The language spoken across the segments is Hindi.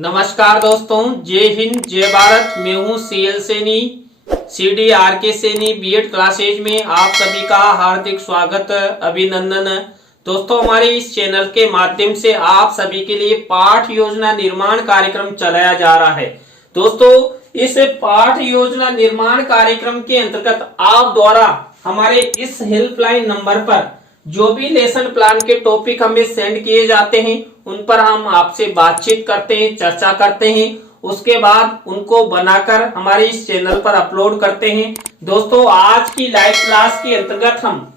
नमस्कार दोस्तों, जय हिंद जय भारत। मैं हूं CL Saini, CDRK Saini BEd classes में आप सभी का हार्दिक स्वागत अभिनंदन। दोस्तों, हमारे इस चैनल के माध्यम से आप सभी के लिए पाठ योजना निर्माण कार्यक्रम चलाया जा रहा है। दोस्तों, इस पाठ योजना निर्माण कार्यक्रम के अंतर्गत आप द्वारा हमारे इस हेल्पलाइन नंबर पर जो भी लेसन प्लान के टॉपिक हमें सेंड किए जाते हैं उन पर हम आपसे बातचीत करते हैं, चर्चा करते हैं। उसके बाद उनको बनाकर हमारे इस चैनल पर अपलोड करते हैं। दोस्तों, आज की लाइव क्लास के अंतर्गत हम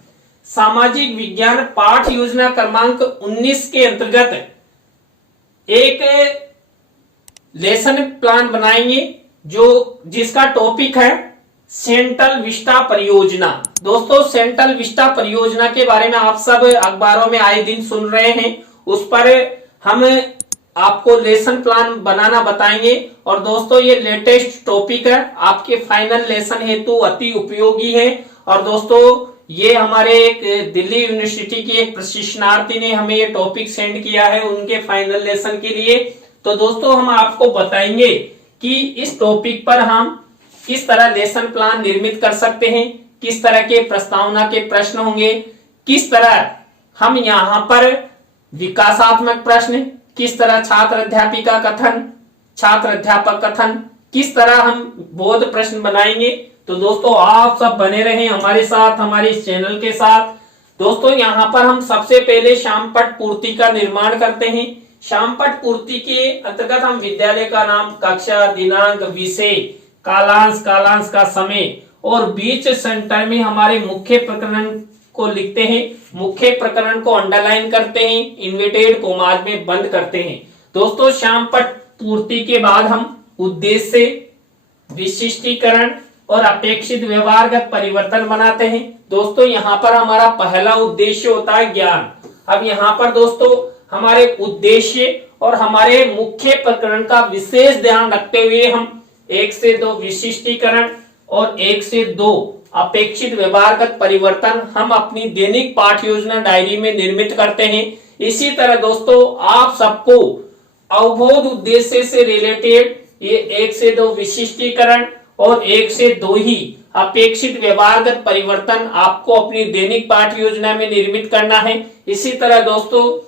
सामाजिक विज्ञान पाठ योजना क्रमांक 19 के अंतर्गत एक लेसन प्लान बनाएंगे जिसका टॉपिक है सेंट्रल विस्टा परियोजना। दोस्तों, सेंट्रल विस्टा परियोजना के बारे में आप सब अखबारों में आए दिन सुन रहे हैं। उस पर हम आपको लेसन प्लान बनाना बताएंगे। और दोस्तों, ये लेटेस्ट टॉपिक है, आपके फाइनल लेसन हेतु अति उपयोगी है। और दोस्तों, ये हमारे एक दिल्ली यूनिवर्सिटी की एक प्रशिक्षणार्थी ने हमें ये टॉपिक सेंड किया है उनके फाइनल लेसन के लिए। तो दोस्तों, हम आपको बताएंगे कि इस टॉपिक पर हम किस तरह लेसन प्लान निर्मित कर सकते हैं, किस तरह के प्रस्तावना के प्रश्न होंगे, किस तरह हम यहाँ पर विकासात्मक प्रश्न, किस तरह छात्र अध्यापिका कथन, छात्र अध्यापक कथन, किस तरह हम बोध प्रश्न बनाएंगे। तो दोस्तों, आप सब बने रहें हमारे साथ, हमारे इस चैनल के साथ। दोस्तों, यहाँ पर हम सबसे पहले शामपट पूर्ति का निर्माण करते हैं। शामपट पूर्ति के अंतर्गत हम विद्यालय का नाम, कक्षा, दिनांक, विषय, कालांश का समय और बीच सेंटर में हमारे मुख्य प्रकरण को लिखते हैं। मुख्य प्रकरण को अंडरलाइन करते हैं, इन्वर्टेड कोमाज में बंद करते हैं। दोस्तों, शामपट पूर्ति के बाद हम उद्देश्य, विशिष्टीकरण और अपेक्षित व्यवहारगत परिवर्तन बनाते हैं। दोस्तों, यहाँ पर हमारा पहला उद्देश्य होता है ज्ञान। अब यहाँ पर दोस्तों हमारे उद्देश्य और हमारे मुख्य प्रकरण का विशेष ध्यान रखते हुए हम 1 से 2 विशिष्टीकरण और 1 से 2 अपेक्षित व्यवहारगत परिवर्तन हम अपनी दैनिक पाठ योजना डायरी में निर्मित करते हैं। इसी तरह दोस्तों, आप सबको अवबोध उद्देश्य से रिलेटेड ये 1 से 2 विशिष्टीकरण और 1 से 2 ही अपेक्षित व्यवहारगत परिवर्तन आपको अपनी दैनिक पाठ योजना में निर्मित करना है। इसी तरह दोस्तों,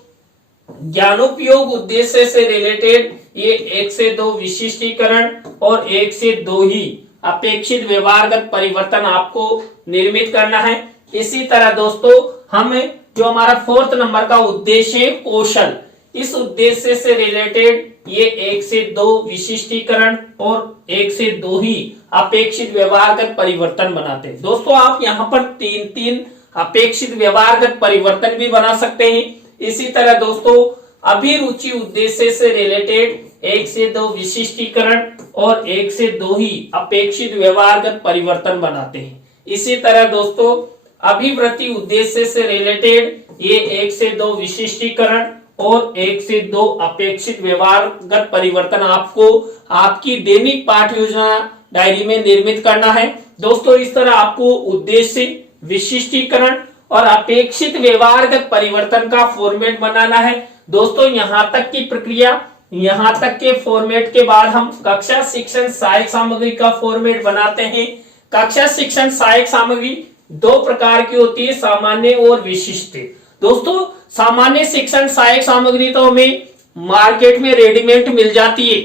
ज्ञानोपयोग उद्देश्य से रिलेटेड ये 1 से 2 विशिष्टीकरण और 1 से 2 ही अपेक्षित व्यवहारगत परिवर्तन आपको निर्मित करना है। इसी तरह दोस्तों, हम जो हमारा 4th नंबर का उद्देश्य है कौशल, इस उद्देश्य से रिलेटेड ये 1 से 2 विशिष्टीकरण और 1 से 2 ही अपेक्षित व्यवहारगत परिवर्तन बनाते हैं। दोस्तों, आप यहाँ पर 3-3 अपेक्षित व्यवहारगत परिवर्तन भी बना सकते हैं। इसी तरह दोस्तों, अभिरुचि उद्देश्य से रिलेटेड 1 से 2 विशिष्टीकरण और 1 से 2 ही अपेक्षित व्यवहारगत परिवर्तन बनाते हैं। इसी तरह दोस्तों, अभिवृत्ति उद्देश्य से रिलेटेड ये 1 से 2 विशिष्टीकरण और 1 से 2 अपेक्षित व्यवहारगत परिवर्तन आपको आपकी दैनिक पाठ योजना डायरी में निर्मित करना है। दोस्तों, इस तरह आपको उद्देश्य, विशिष्टीकरण और अपेक्षित व्यवहारगत परिवर्तन का फॉर्मेट बनाना है। दोस्तों, यहाँ तक की प्रक्रिया, यहाँ तक के फॉर्मेट के बाद हम कक्षा शिक्षण सहायक सामग्री का फॉर्मेट बनाते हैं। कक्षा शिक्षण सहायक सामग्री 2 प्रकार की होती है, सामान्य और विशिष्ट। दोस्तों, सामान्य शिक्षण सहायक सामग्री तो हमें मार्केट में रेडीमेड मिल जाती है,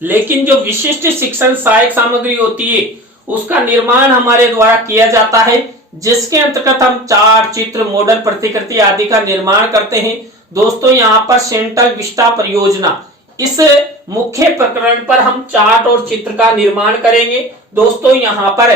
लेकिन जो विशिष्ट शिक्षण सहायक सामग्री होती है उसका निर्माण हमारे द्वारा किया जाता है, जिसके अंतर्गत हम चार्ट, चित्र, मॉडल, प्रतिकृति आदि का निर्माण करते हैं। दोस्तों, यहाँ पर सेंट्रल विस्टा परियोजना, इस मुख्य प्रकरण पर हम चार्ट और चित्र का निर्माण करेंगे। दोस्तों, यहाँ पर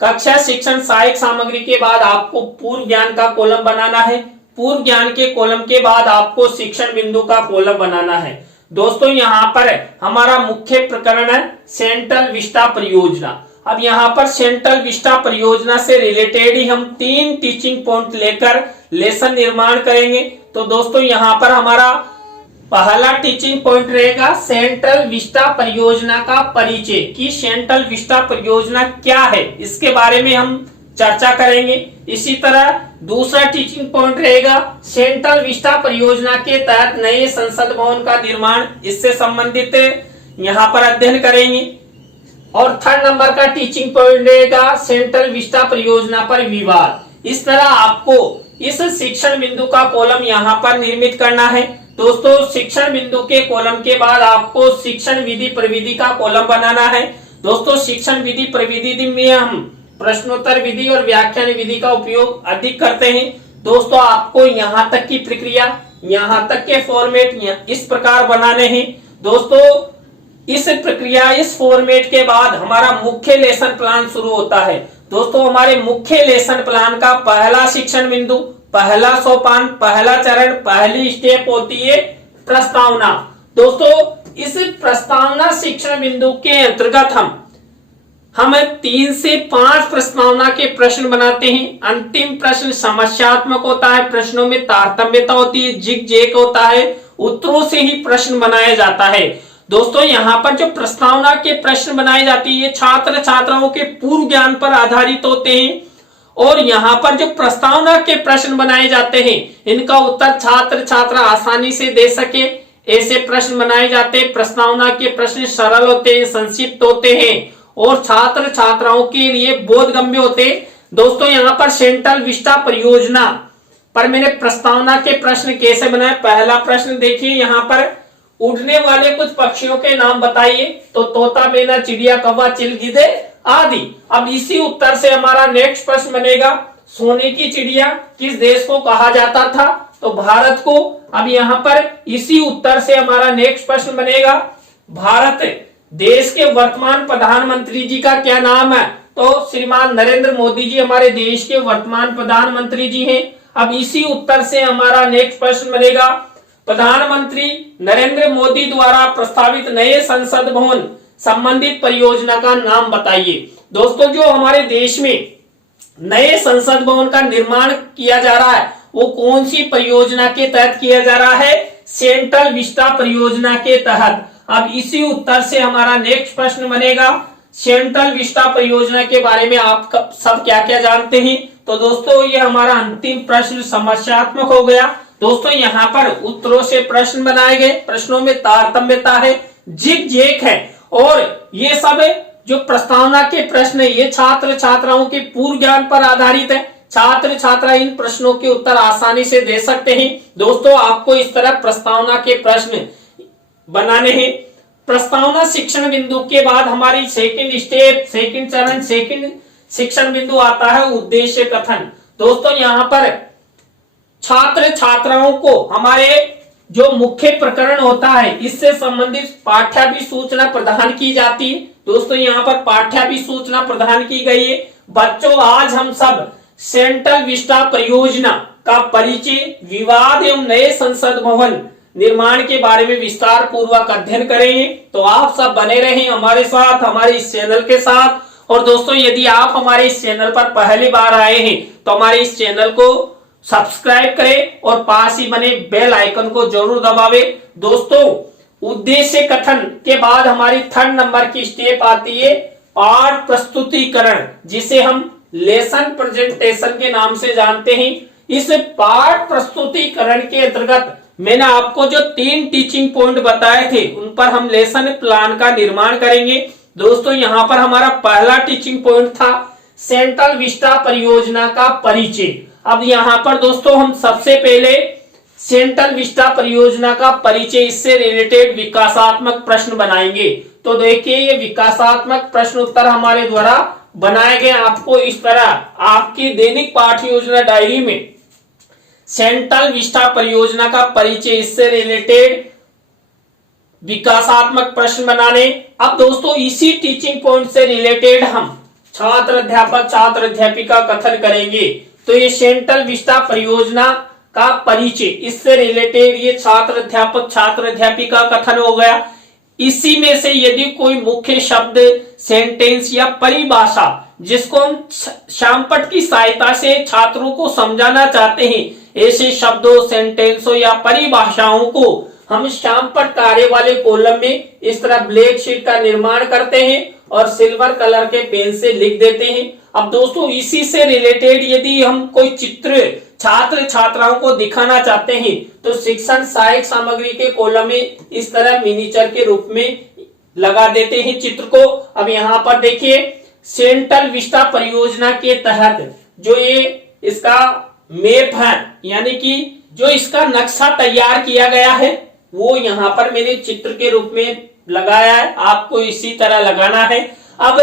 कक्षा शिक्षण सहायक सामग्री के बाद आपको पूर्व ज्ञान का कॉलम बनाना है। पूर्व ज्ञान के कॉलम के बाद आपको शिक्षण बिंदु का कॉलम बनाना है। दोस्तों, यहाँ पर हमारा मुख्य प्रकरण है सेंट्रल विस्टा परियोजना। अब यहाँ पर सेंट्रल विस्टा परियोजना से रिलेटेड ही हम 3 टीचिंग पॉइंट लेकर लेसन निर्माण करेंगे। तो दोस्तों, यहाँ पर हमारा पहला टीचिंग पॉइंट रहेगा सेंट्रल विस्टा परियोजना का परिचय, कि सेंट्रल विस्टा परियोजना क्या है, इसके बारे में हम चर्चा करेंगे। इसी तरह दूसरा टीचिंग पॉइंट रहेगा सेंट्रल विस्टा परियोजना के तहत नए संसद भवन का निर्माण, इससे संबंधित यहाँ पर अध्ययन करेंगे। और थर्ड नंबर का टीचिंग पॉइंट रहेगा सेंट्रल विस्टा परियोजना पर विवाद। इस तरह आपको इस शिक्षण बिंदु का कॉलम यहाँ पर निर्मित करना है। दोस्तों शिक्षण बिंदु के कॉलम के बाद आपको शिक्षण विधि प्रविधि का कॉलम बनाना है। दोस्तों शिक्षण विधि प्रविधि में हम प्रश्नोत्तर विधि और व्याख्यान विधि का उपयोग अधिक करते हैं। दोस्तों आपको यहाँ तक की प्रक्रिया, यहाँ तक के फॉर्मेट इस प्रकार बनाने हैं। दोस्तों इस प्रक्रिया, इस फॉर्मेट के बाद हमारा मुख्य लेसन प्लान शुरू होता है। दोस्तों हमारे मुख्य लेसन प्लान का पहला शिक्षण बिंदु, पहला सोपान, पहला चरण, पहली स्टेप होती है प्रस्तावना। दोस्तों इस प्रस्तावना शिक्षण बिंदु के अंतर्गत हम 3 से 5 प्रस्तावना के प्रश्न बनाते हैं। अंतिम प्रश्न समस्यात्मक होता है, प्रश्नों में तारतम्यता होती है, जिग जैक होता है, उत्तरों से ही प्रश्न बनाया जाता है। दोस्तों यहाँ पर जो प्रस्तावना के प्रश्न बनाए जाते हैं छात्र छात्राओं के पूर्व ज्ञान पर आधारित होते हैं, और यहाँ पर जो प्रस्तावना के प्रश्न बनाए जाते हैं इनका उत्तर छात्र छात्रा आसानी से दे सके, ऐसे प्रश्न बनाए जाते हैं। प्रस्तावना के प्रश्न सरल होते हैं, संक्षिप्त होते हैं और छात्र छात्राओं के लिए बोधगम्य होते हैं। दोस्तों यहाँ पर सेंट्रल विस्टा परियोजना पर मैंने प्रस्तावना के प्रश्न कैसे बनाए। पहला प्रश्न देखिए, यहाँ पर उड़ने वाले कुछ पक्षियों के नाम बताइए। तो तोता, मैना, चिड़िया, कौवा, चिल, गीदड़ आदि। अब इसी उत्तर से हमारा नेक्स्ट प्रश्न बनेगा, सोने की चिड़िया किस देश को कहा जाता था? तो भारत को। अब यहाँ पर इसी उत्तर से हमारा नेक्स्ट प्रश्न बनेगा, भारत देश के वर्तमान प्रधानमंत्री जी का क्या नाम है? तो श्रीमान नरेंद्र मोदी जी हमारे देश के वर्तमान प्रधानमंत्री जी हैं। अब इसी उत्तर से हमारा नेक्स्ट प्रश्न बनेगा, प्रधानमंत्री नरेंद्र मोदी द्वारा प्रस्तावित नए संसद भवन संबंधित परियोजना का नाम बताइए। दोस्तों जो हमारे देश में नए संसद भवन का निर्माण किया जा रहा है वो कौन सी परियोजना के तहत किया जा रहा है? सेंट्रल विस्टा परियोजना के तहत। अब इसी उत्तर से हमारा नेक्स्ट प्रश्न बनेगा, सेंट्रल विस्टा परियोजना के बारे में आप सब क्या क्या जानते हैं? तो दोस्तों ये हमारा अंतिम प्रश्न समस्यात्मक हो गया। दोस्तों यहाँ पर उत्तरों से प्रश्न बनाए गए, प्रश्नों में तारतम्यता है, जिग जैक है, और ये सब जो प्रस्तावना के प्रश्न है ये छात्र छात्राओं के पूर्व ज्ञान पर आधारित है। छात्र छात्रा इन प्रश्नों के उत्तर आसानी से दे सकते हैं। दोस्तों आपको इस तरह प्रस्तावना के प्रश्न बनाने हैं। प्रस्तावना शिक्षण बिंदु के बाद हमारी सेकंड स्टेप, सेकंड चरण, सेकंड शिक्षण बिंदु आता है उद्देश्य कथन। दोस्तों यहाँ पर छात्र छात्राओं को हमारे जो मुख्य प्रकरण होता है इससे संबंधित पाठ्याभिसूचना प्रदान की जाती है। दोस्तों यहाँ पर पाठ्याभिसूचना प्रदान की गई है। बच्चों आज हम सब सेंट्रल विस्टा परियोजना का परिचय, विवाद एवं नए संसद भवन निर्माण के बारे में विस्तार पूर्वक अध्ययन करेंगे। तो आप सब बने रहें हमारे साथ, हमारे इस चैनल के साथ। और दोस्तों यदि आप हमारे इस चैनल पर पहली बार आए हैं तो हमारे इस चैनल को सब्सक्राइब करें और पास ही बने बेल आइकन को जरूर दबावे। दोस्तों उद्देश्य कथन के बाद हमारी थर्ड नंबर की स्टेप आती है पाठ प्रस्तुतिकरण, जिसे हम लेसन प्रेजेंटेशन के नाम से जानते हैं। इस पाठ प्रस्तुतिकरण के अंतर्गत मैंने आपको जो 3 टीचिंग पॉइंट बताए थे उन पर हम लेसन प्लान का निर्माण करेंगे। दोस्तों यहाँ पर हमारा पहला टीचिंग पॉइंट था सेंट्रल विस्टा परियोजना का परिचय। अब यहाँ पर दोस्तों हम सबसे पहले सेंट्रल विस्टा परियोजना का परिचय, इससे रिलेटेड विकासात्मक प्रश्न बनाएंगे। तो देखिए ये विकासात्मक प्रश्न उत्तर हमारे द्वारा बनाए गए। आपको इस तरह आपकी दैनिक पाठ्य योजना डायरी में सेंट्रल विस्टा परियोजना का परिचय, इससे रिलेटेड विकासात्मक प्रश्न बनाने। अब दोस्तों इसी टीचिंग पॉइंट से रिलेटेड हम छात्र अध्यापक छात्र अध्यापिका कथन करेंगे। तो ये सेंट्रल विस्टा परियोजना का परिचय, इससे रिलेटेड ये छात्र अध्यापक छात्र अध्यापिका कथन हो गया। इसी में से यदि कोई मुख्य शब्द, सेंटेंस या परिभाषा जिसको हम शामपट की सहायता से छात्रों को समझाना चाहते हैं, ऐसे शब्दों, सेंटेंसों या परिभाषाओं को हम शामपट कार्य वाले कॉलम में इस तरह ब्लैक शीट का निर्माण करते हैं और सिल्वर कलर के पेन से लिख देते हैं। अब दोस्तों इसी से रिलेटेड यदि हम कोई चित्र छात्र छात्राओं को दिखाना चाहते हैं तो शिक्षण सहायक सामग्री के कॉलम में इस तरह मिनीचर के रूप में लगा देते हैं चित्र को। अब यहाँ पर देखिए सेंट्रल विस्टा परियोजना के तहत जो ये इसका मैप है, यानी कि जो इसका नक्शा तैयार किया गया है वो यहाँ पर मैंने चित्र के रूप में लगाया है, आपको इसी तरह लगाना है। अब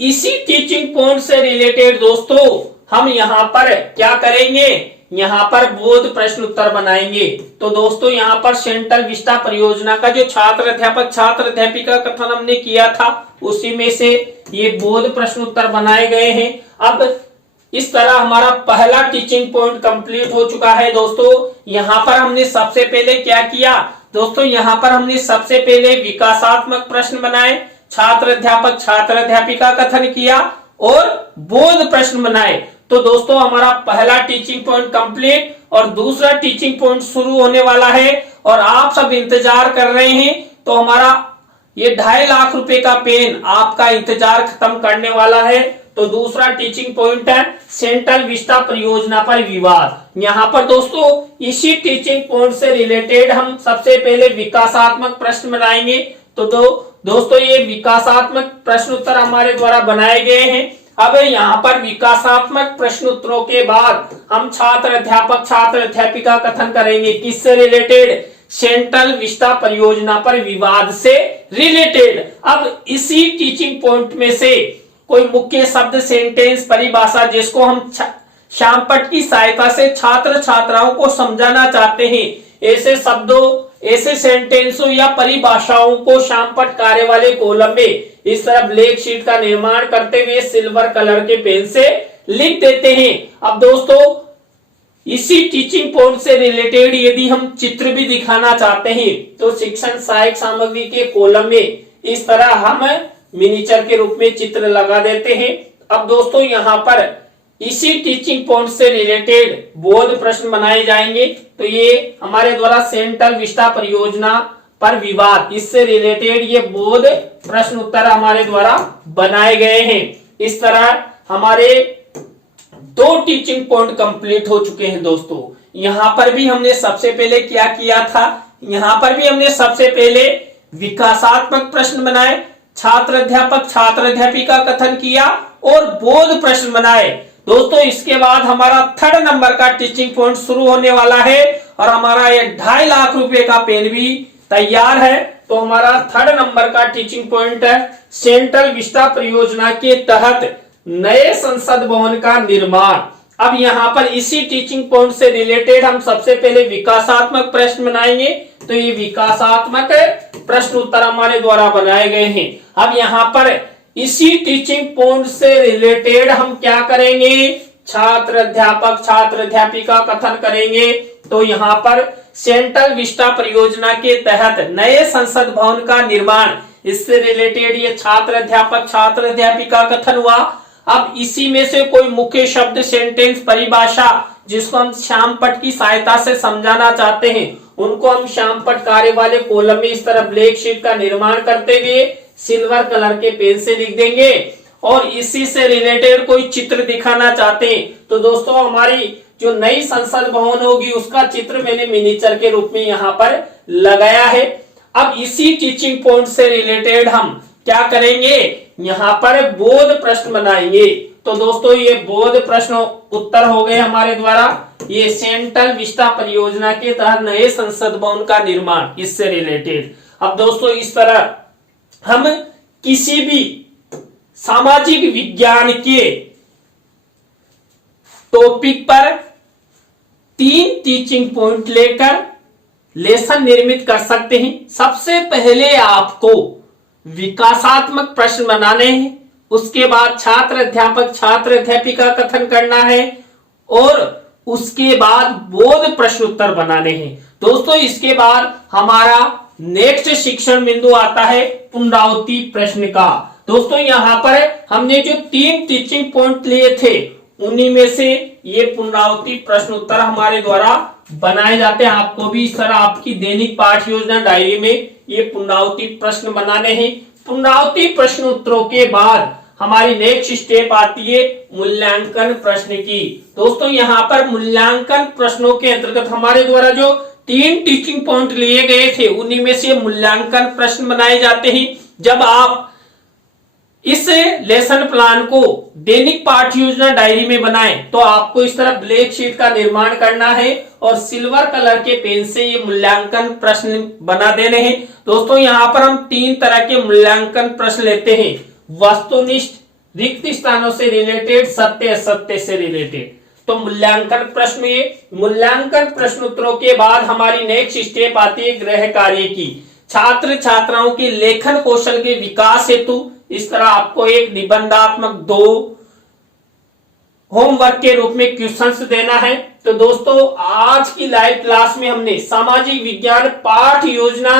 इसी टीचिंग पॉइंट से रिलेटेड दोस्तों हम यहाँ पर क्या करेंगे, यहाँ पर बोध प्रश्न उत्तर बनाएंगे। तो दोस्तों यहाँ पर सेंट्रल विस्टा परियोजना का जो छात्र अध्यापक छात्र अध्यापिका कथन हमने किया था उसी में से ये बोध प्रश्न उत्तर बनाए गए हैं। अब इस तरह हमारा पहला टीचिंग पॉइंट कंप्लीट हो चुका है। दोस्तों यहाँ पर हमने सबसे पहले क्या किया, दोस्तों यहाँ पर हमने सबसे पहले विकासात्मक प्रश्न बनाए, छात्र अध्यापिका कथन किया और बोध प्रश्न बनाए। तो दोस्तों हमारा पहला टीचिंग पॉइंट कंप्लीट और दूसरा टीचिंग पॉइंट शुरू होने वाला है और आप सब इंतजार कर रहे हैं। तो हमारा ये 2.5 लाख रुपए का पेन आपका इंतजार खत्म करने वाला है। तो दूसरा टीचिंग पॉइंट है सेंट्रल विस्टा परियोजना पर विवाद। यहाँ पर दोस्तों इसी टीचिंग पॉइंट से रिलेटेड हम सबसे पहले विकासात्मक प्रश्न बनाएंगे। तो दोस्तों ये विकासात्मक प्रश्न उत्तर हमारे द्वारा बनाए गए हैं। अब यहाँ पर विकासात्मक प्रश्न उत्तरों के बाद हम छात्र अध्यापिका कथन करेंगे, किससे रिलेटेड, सेंट्रल विस्टा परियोजना पर विवाद से रिलेटेड। अब इसी टीचिंग पॉइंट में से कोई मुख्य शब्द सेंटेंस परिभाषा जिसको हम श्यामपट्ट की सहायता से छात्र छात्राओं को समझाना चाहते हैं, ऐसे शब्दों ऐसे सेंटेंसों या परिभाषाओं को श्यामपट्ट कार्य वाले कॉलम में इस तरह ब्लैक शीट का निर्माण करते हुए सिल्वर कलर के पेन से लिख देते हैं। अब दोस्तों इसी टीचिंग पॉइंट से रिलेटेड यदि हम चित्र भी दिखाना चाहते हैं तो शिक्षण सहायक सामग्री के कॉलम में इस तरह हम मिनीचर के रूप में चित्र लगा देते हैं। अब दोस्तों यहाँ पर इसी टीचिंग पॉइंट से रिलेटेड बोध प्रश्न बनाए जाएंगे। तो ये हमारे द्वारा सेंट्रल विस्टा परियोजना पर विवाद, इससे रिलेटेड ये बोध प्रश्न उत्तर हमारे द्वारा बनाए गए हैं। इस तरह हमारे 2 टीचिंग पॉइंट कंप्लीट हो चुके हैं। दोस्तों यहाँ पर भी हमने सबसे पहले क्या किया था, यहाँ पर भी हमने सबसे पहले विकासात्मक प्रश्न बनाए, छात्र अध्यापिका कथन किया और बोध प्रश्न बनाए। दोस्तों इसके बाद हमारा 3rd नंबर का टीचिंग पॉइंट शुरू होने वाला है और हमारा ये 2.5 लाख रुपए का पेन भी तैयार है। तो हमारा 3rd नंबर का टीचिंग पॉइंट है सेंट्रल विस्टा परियोजना के तहत नए संसद भवन का निर्माण। अब यहाँ पर इसी टीचिंग पॉइंट से रिलेटेड हम सबसे पहले विकासात्मक प्रश्न बनाएंगे। तो ये विकासात्मक प्रश्न उत्तर हमारे द्वारा बनाए गए हैं। अब यहाँ पर इसी टीचिंग पॉइंट से रिलेटेड हम क्या करेंगे, छात्र अध्यापिका कथन करेंगे। तो यहाँ पर सेंट्रल विस्टा परियोजना के तहत नए संसद भवन का निर्माण, इससे रिलेटेड ये छात्र अध्यापिका कथन हुआ। अब इसी में से कोई मुख्य शब्द सेंटेंस परिभाषा जिसको हम श्यामपट्ट की सहायता से समझाना चाहते हैं उनको हम श्यामपट्ट कार्य वाले कॉलम में इस तरह ब्लैक शीट का निर्माण करते हुए सिल्वर कलर के पेन से लिख देंगे। और इसी से रिलेटेड कोई चित्र दिखाना चाहते हैं तो दोस्तों हमारी जो नई संसद भवन होगी उसका चित्र मैंने मिनीचर के रूप में यहाँ पर लगाया है। अब इसी टीचिंग पॉइंट से रिलेटेड हम क्या करेंगे, यहाँ पर बोध प्रश्न बनाएंगे। तो दोस्तों ये बोध प्रश्न उत्तर हो गए हमारे द्वारा, ये सेंट्रल विस्टा परियोजना के तहत नए संसद भवन का निर्माण, इससे रिलेटेड। अब दोस्तों इस तरह हम किसी भी सामाजिक विज्ञान के टॉपिक पर 3 टीचिंग पॉइंट लेकर लेसन निर्मित कर सकते हैं। सबसे पहले आपको विकासात्मक प्रश्न बनाने हैं, उसके बाद छात्र अध्यापिका कथन करना है और उसके बाद बोध प्रश्न उत्तर बनाने हैं। दोस्तों इसके बाद हमारा नेक्स्ट शिक्षण बिंदु आता है पुनरावृत्ति प्रश्न का। दोस्तों यहाँ पर हमने जो 3 टीचिंग पॉइंट लिए थे उन्हीं में से ये पुनरावृत्ति प्रश्न उत्तर हमारे द्वारा बनाए जाते हैं। आपको भी इस तरह आपकी दैनिक पाठ योजना डायरी में ये पुनरावृत्ति प्रश्न बनाने हैं। पुनरावृत्ति प्रश्न उत्तरों के बाद हमारी नेक्स्ट स्टेप आती है मूल्यांकन प्रश्न की। दोस्तों यहाँ पर मूल्यांकन प्रश्नों के अंतर्गत हमारे द्वारा जो 3 टीचिंग पॉइंट लिए गए थे उन्हीं में से मूल्यांकन प्रश्न बनाए जाते हैं। जब आप इस लेसन प्लान को दैनिक पाठ्य योजना डायरी में बनाएं तो आपको इस तरह ब्लैक शीट का निर्माण करना है और सिल्वर कलर के पेन से ये मूल्यांकन प्रश्न बना देने हैं। दोस्तों यहाँ पर हम 3 तरह के मूल्यांकन प्रश्न लेते हैं, वस्तुनिष्ठ, रिक्त स्थानों से रिलेटेड, सत्य असत्य से रिलेटेड। तो मूल्यांकन प्रश्न, ये मूल्यांकन प्रश्न उत्तरों के बाद हमारी नेक्स्ट स्टेप आती है गृह कार्य की। छात्र छात्राओं के लेखन कौशल के विकास हेतु इस तरह आपको एक निबंधात्मक 2 होमवर्क के रूप में क्वेश्चंस देना है। तो दोस्तों आज की लाइव क्लास में हमने सामाजिक विज्ञान पाठ योजना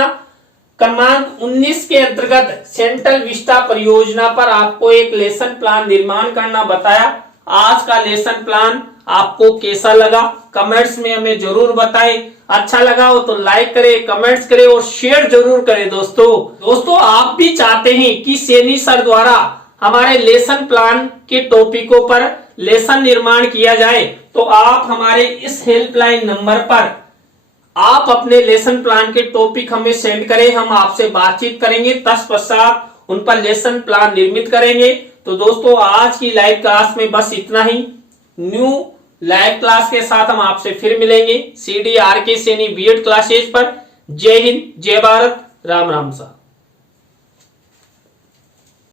क्रमांक 19 के अंतर्गत सेंट्रल विस्टा परियोजना पर आपको एक लेसन प्लान निर्माण करना बताया। आज का लेसन प्लान आपको कैसा लगा कमेंट्स में हमें जरूर बताएं। अच्छा लगा हो तो लाइक करें, कमेंट्स करें और शेयर जरूर करें। दोस्तों आप भी चाहते हैं कि सैनी सर द्वारा हमारे लेसन प्लान के टॉपिकों पर लेसन निर्माण किया जाए तो आप हमारे इस हेल्पलाइन नंबर पर आप अपने लेसन प्लान के टॉपिक हमें सेंड करें, हम आपसे बातचीत करेंगे, तत्पश्चात उन पर लेसन प्लान निर्मित करेंगे। तो दोस्तों आज की लाइव क्लास में बस इतना ही। न्यू लाइव क्लास के साथ हम आपसे फिर मिलेंगे CDRK सैनी बीएड क्लासेज पर। जय हिंद, जय भारत, राम राम सा।